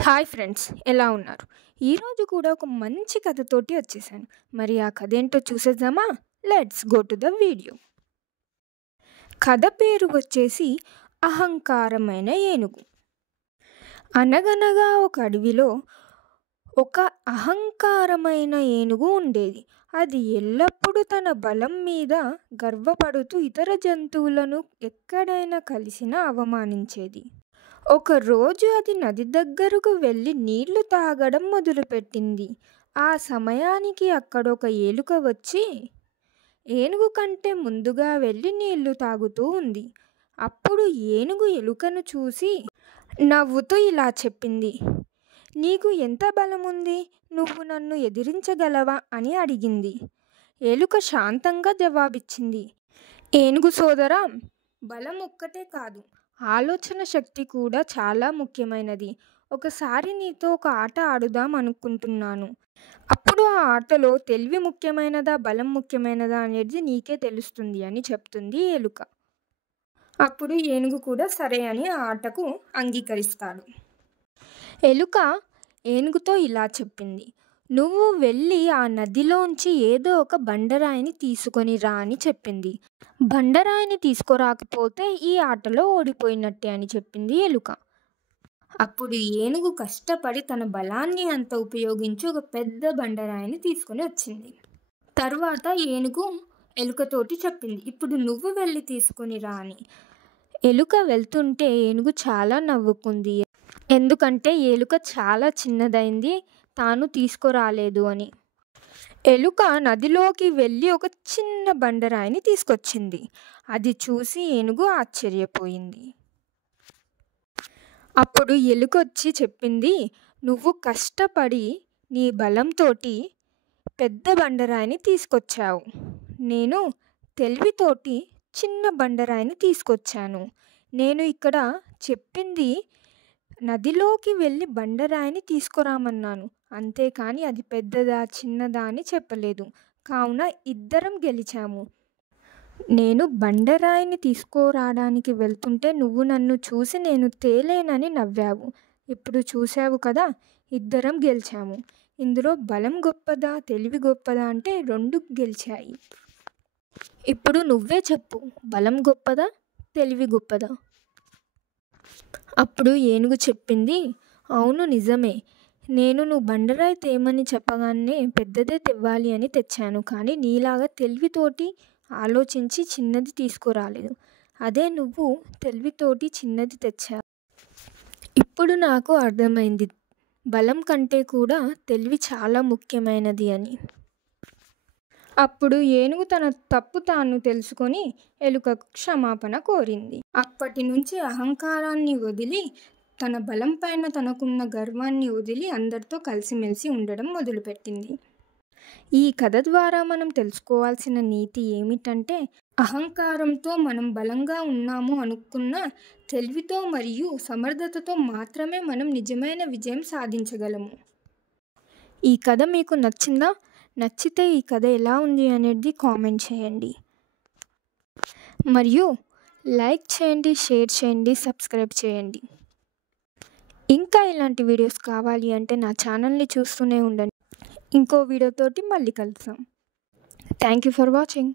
Hi friends, ఎలా ఉన్నారు? ఈరోజు కూడా ఒక మంచి కథతోటి వచ్చేసాను. మరి ఆ కథ ఏంటో చూసేద్దామా? Let's go to the video. కథ పేరు వచ్చేసి అహంకారమైన ఏనుగు. అనగనగా ఒక అడవిలో ఒక అహంకారమైన ఏనుగు ఉండేది. అది ఎల్లప్పుడూ తన బలం మీద గర్వపడుతూ ఇతర జంతువులను ఎక్కడైనా కలిసినా అవమానించేది. ఒకరోజు అది నది దగ్గరకు వెళ్ళి నీళ్లు తాగడం మొదలుపెట్టింది. ఆ సమయానికి అక్కడొక ఎలుక వచ్చి ఏనుగు కంటే ముందుగా వెళ్ళి నీళ్లు తాగుతూ ఉంది. అప్పుడు ఏనుగు ఎలుకను చూసి నవ్వుతూ ఇలా చెప్పింది, "నీకు ఎంత బలముంది? నువ్వు నన్ను ఎదిరించగలవా?" అని అడిగింది. ఎలుక శాంతంగా జవాబిచ్చింది, "ఏనుగు సోదరా, బలం ఒక్కటే కాదు, ఆలోచన శక్తి కూడా చాలా ముఖ్యమైనది. ఒకసారి నీతో ఒక ఆట ఆడుదాం అనుకుంటున్నాను. అప్పుడు ఆ ఆటలో తెలివి ముఖ్యమైనదా, బలం ముఖ్యమైనదా అనేది నీకే తెలుస్తుంది" అని చెప్తుంది ఎలుక. అప్పుడు ఏనుగు కూడా సరే అని ఆ ఆటకు అంగీకరిస్తాడు. ఎలుక ఏనుగుతో ఇలా చెప్పింది, "నువ్వు వెళ్ళి ఆ నదిలోంచి ఏదో ఒక బండరాయిని తీసుకొని రా" అని చెప్పింది. బండరాయిని తీసుకురాకపోతే ఈ ఆటలో ఓడిపోయినట్టే అని చెప్పింది ఎలుక. అప్పుడు ఏనుగు కష్టపడి తన బలాన్ని అంత ఉపయోగించి ఒక పెద్ద బండరాయిని తీసుకొని వచ్చింది. తర్వాత ఏనుగు ఎలుకతోటి చెప్పింది, "ఇప్పుడు నువ్వు వెళ్ళి తీసుకొని రా" అని. ఎలుక వెళ్తుంటే ఏనుగు చాలా నవ్వుకుంది. ఎందుకంటే ఎలుక చాలా చిన్నదైంది, తాను తీసుకురాలేదు అని. ఎలుక నదిలోకి వెళ్ళి ఒక చిన్న బండరాయిని తీసుకొచ్చింది. అది చూసి ఏనుగు ఆశ్చర్యపోయింది. అప్పుడు ఎలుక వచ్చి చెప్పింది, "నువ్వు కష్టపడి నీ బలంతోటి పెద్ద బండరాయిని తీసుకొచ్చావు. నేను తెలివితోటి చిన్న బండరాయిని తీసుకొచ్చాను. నేను ఇక్కడ చెప్పింది నదిలోకి వెళ్ళి బండరాయిని తీసుకురామన్నాను. అంతేకాని అది పెద్దదా చిన్నదా అని చెప్పలేదు. కావున ఇద్దరం గెలిచాము. నేను బండరాయిని తీసుకురావడానికి వెళ్తుంటే నువ్వు నన్ను చూసి నేను తేలేనని నవ్వావు. ఇప్పుడు చూసావు కదా, ఇద్దరం గెలిచాము. ఇందులో బలం గొప్పదా, తెలివి గొప్పదా అంటే రెండు గెలిచాయి. ఇప్పుడు నువ్వే చెప్పు, బలం గొప్పదా, తెలివి గొప్పదా?" అప్పుడు ఏనుగు చెప్పింది, "అవును, నిజమే. నువ్వు బండరాయి తేమని చెప్పగానే పెద్దదే తెవ్వాలి అని తెచ్చాను. కానీ నీలాగా తెలివితోటి ఆలోచించి చిన్నది తీసుకురాలేదు. అదే నువ్వు తెలివితోటి చిన్నది తెచ్చావు. ఇప్పుడు నాకు అర్థమైంది, బలం కంటే కూడా తెలివి చాలా ముఖ్యమైనది అని." అప్పుడు ఏనుగు తన తప్పు తాను తెలుసుకొని ఎలుకకు క్షమాపణ కోరింది. అప్పటి నుంచి అహంకారాన్ని వదిలి, తన బలం పైన తనకున్న గర్వాన్ని వదిలి అందరితో కలిసిమెలిసి ఉండడం మొదలుపెట్టింది. ఈ కథ ద్వారా మనం తెలుసుకోవాల్సిన నీతి ఏమిటంటే, అహంకారంతో మనం బలంగా ఉన్నాము అనుకున్న తెలివితో మరియు సమర్థతతో మాత్రమే మనం నిజమైన విజయం సాధించగలము. ఈ కథ మీకు నచ్చిందా? నచ్చితే ఈ కథ ఎలా ఉంది అనేది కామెంట్ చేయండి. మరియు లైక్ చేయండి, షేర్ చేయండి, సబ్స్క్రైబ్ చేయండి. ఇంకా ఇలాంటి వీడియోస్ కావాలి అంటే నా ఛానల్ని చూస్తూనే ఉండండి. ఇంకో వీడియోతోటి మళ్ళీ కలుద్దాం. Thank you for watching.